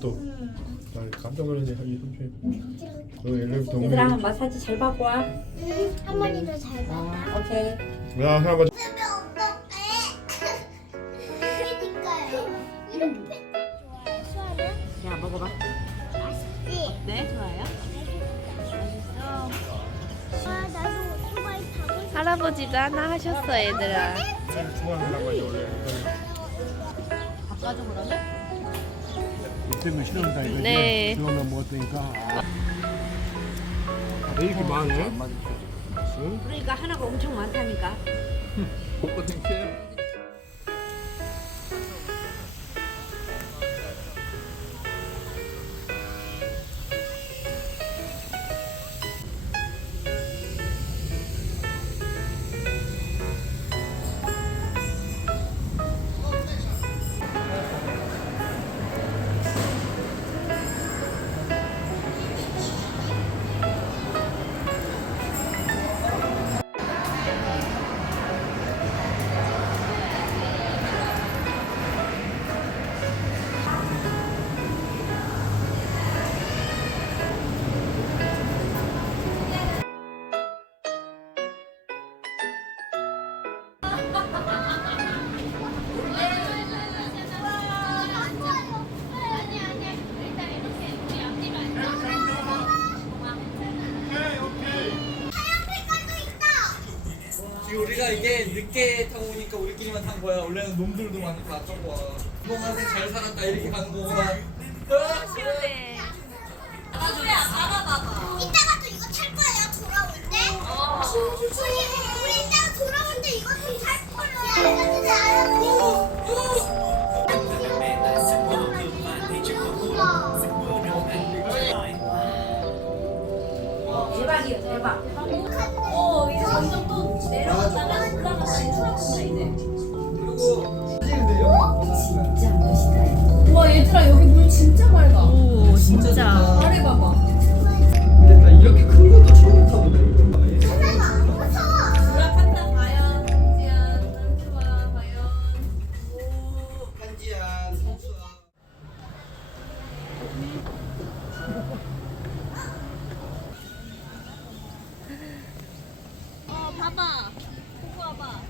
또. 나 깜짝 놀랐네 한 2, 3초에. 너 엘리베이터 얘들아 오면. 마사지 잘 받고 와. 응, 할머니도 잘 아, 봤다. 오케이. 야 할아버지. 그러니까요. 이렇게 좋아요. 수아는 야 먹어봐. 맛있지. 네 좋아요. 아, 나도 오토바이 타고 싶어. 할아버지도 하나 하셨어 얘들아 좋아하려고 하지 원래. 바꿔줘 그러면? 이때면 싫어한다 이거지. 네. 그거만 먹었으니까. 아, 왜 이렇게 많아요? 응? 그러니까 하나가 엄청 많다니까. 먹고 땡겨요. 늦게 타고 오니까 우리끼리만 탄 거야. 원래는 놈들도 많이 봤던 거야. 그동안에 잘 살았다 이렇게 가는 거구나. 여기 물 진짜 맑아. 오 진짜. 아래 봐봐. 근데 나 이렇게 큰 것도 처음 타보네. 불합한다 과연. 과연. 성수아. 어 봐봐. 보고 와봐.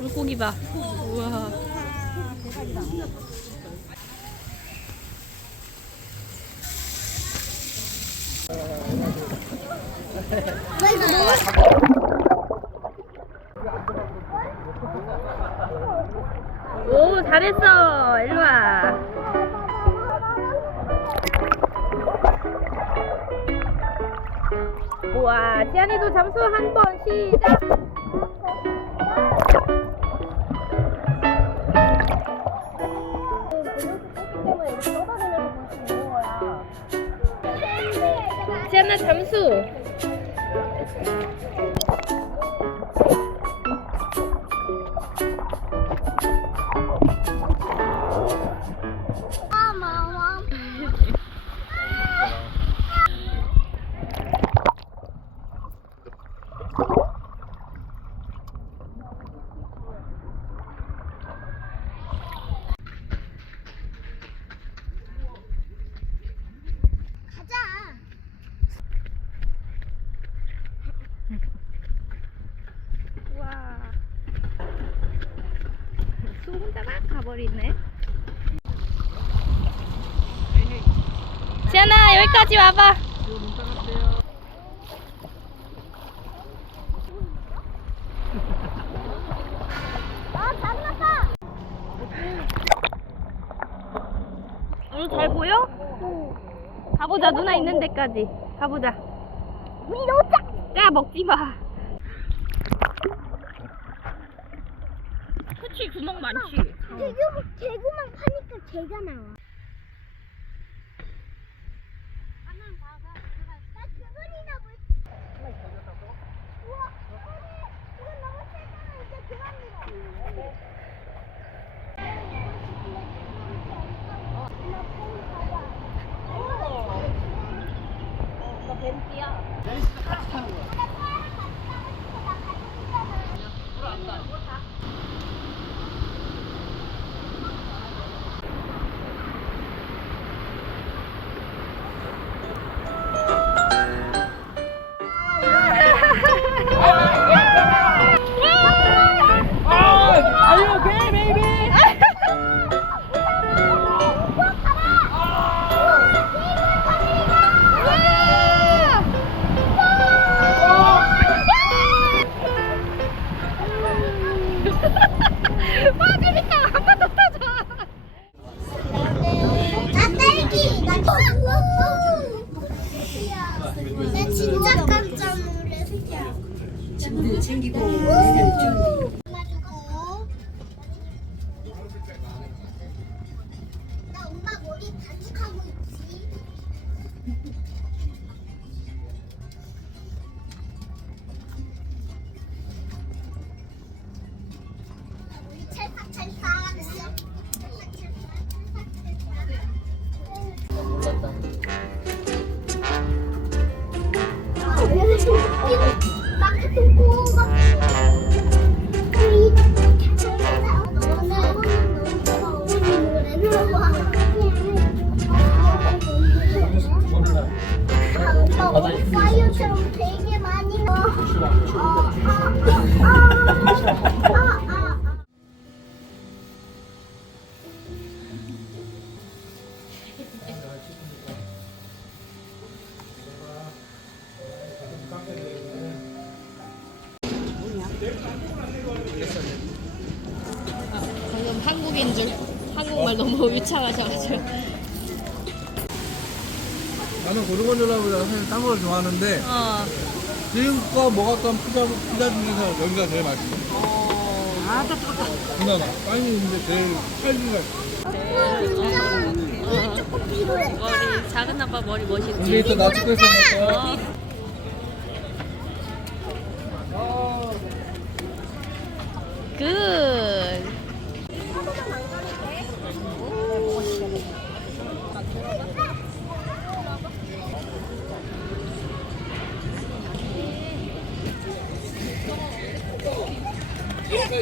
물고기 봐. 우와 오 잘했어. 일로와. 우와 지안이도 잠수 한 번 시작 잠수 가버리네 지안아 여기까지 와봐 아, 장난감. 오늘 잘 보여? 가보자 누나 있는 데까지 가보자 우리 놓자. 야 먹지 마 그치 구멍 많지 대구, 대구만 파니까 개가 나와. 파이어처럼 되게 많이 넣어. 아, 아, 아, 아, 나는 고등어조라보다 사실 딴 걸 좋아하는데 어 지금껏 먹었던 피자, 피자 중에서 여기가 제일 맛있어. 아, 누나나. 빵이 근데 제일 비굴했다. 머리 작은 아빠 머리 근데 멋있지 이따 나 찍고 있어. 어. 굿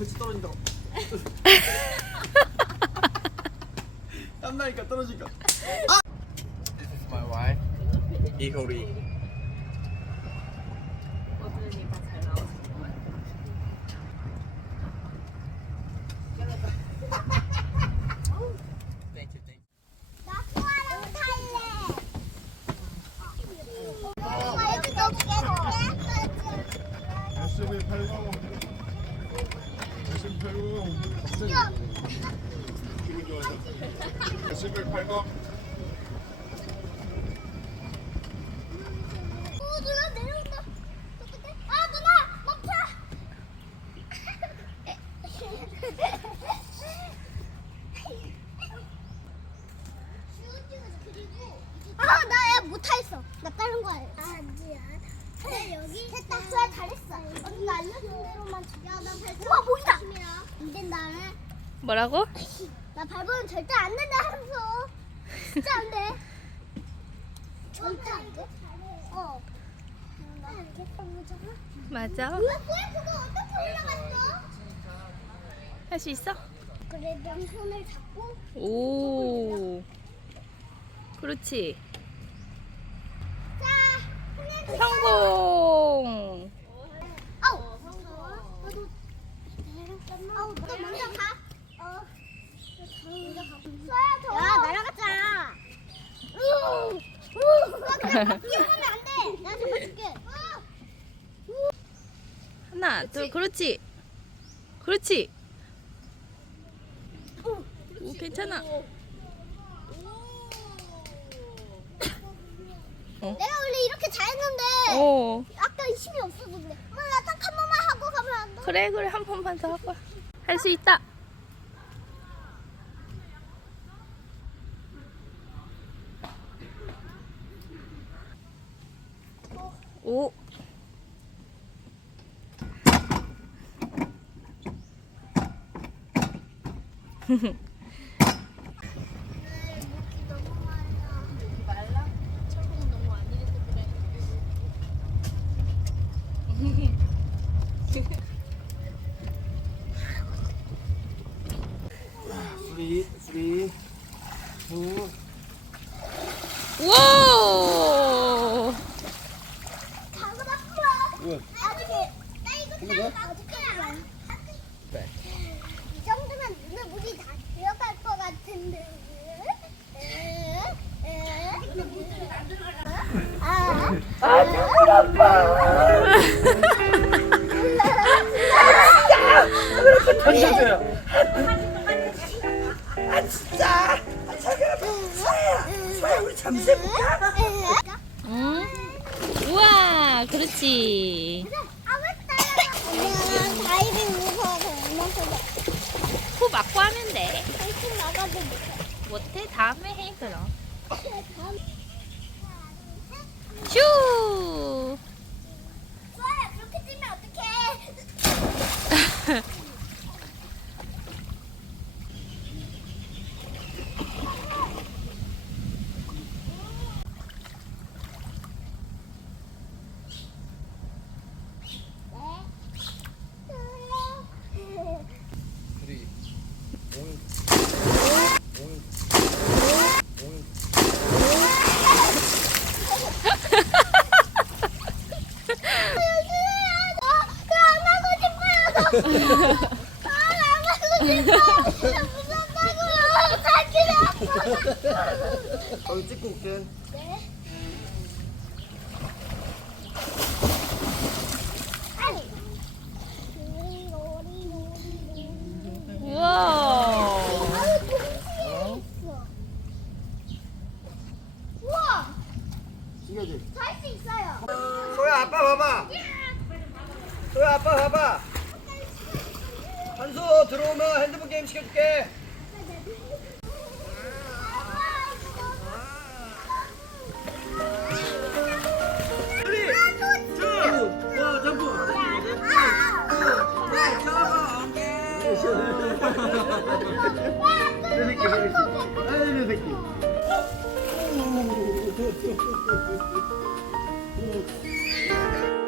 빛이 떨어진다고 땀나니까 떨어지니까 This is my wife. 이효리 Thank you, thank you. 나 소아랑 탈래. 엄마 여기 너무 깨끗해. S180 S180 야, 기분 좋아서 S180 오 누나 내려온다. 어떡해? 아 누나 멈춰. 아나 못하겠어. 나 다른 거 알아. 아니야. 근데 여기 됐다. 수아 잘했어. 언니가 알려준 대로만 야, 나 발. 우와 보이다. 이제 나는 뭐라고? 나 밟으면 절대 안 된다 하면서 진짜 안 돼. 절대 안 돼? 어. 맞아 뭐야 그거 어떻게 올라갔어? 할 수 있어? 그래 양손을 잡고 오 그렇지 자 성공 아우 나도 아우 너 먼저 가. 어. 먼저 가. 수아야 더. 야 날아갔잖아. 우. 안 돼. 잡아줄게. 하나 둘 그렇지 그렇지 오 괜찮아 어. 내가 원래 이렇게 잘했는데 어. 아까 힘이 없어졌네. 엄마 나딱 한 번만 하고 가면 안 돼? 그래 그래 한 번만 더 하고 할 수 있다. 오. 우와! 우리 잠시 해볼까? 응? 우와, 그렇지. 아, 무서워서 얼마나 코 막고 하면 돼. 나가도 못해. 못해? 다음에 해, 그럼. 다음 슈! 수아야 그렇게 뛰면 어떡해 수리 오늘 오늘 오늘 안 하고 싶어. 나 무섭다고요. 자기가 아파. 여기 찍고 올게. 우와. 수 있어요. 소야 아빠 봐봐 소야 아빠 봐봐 한수 들어오면 핸드폰 게임 시켜줄게. 새끼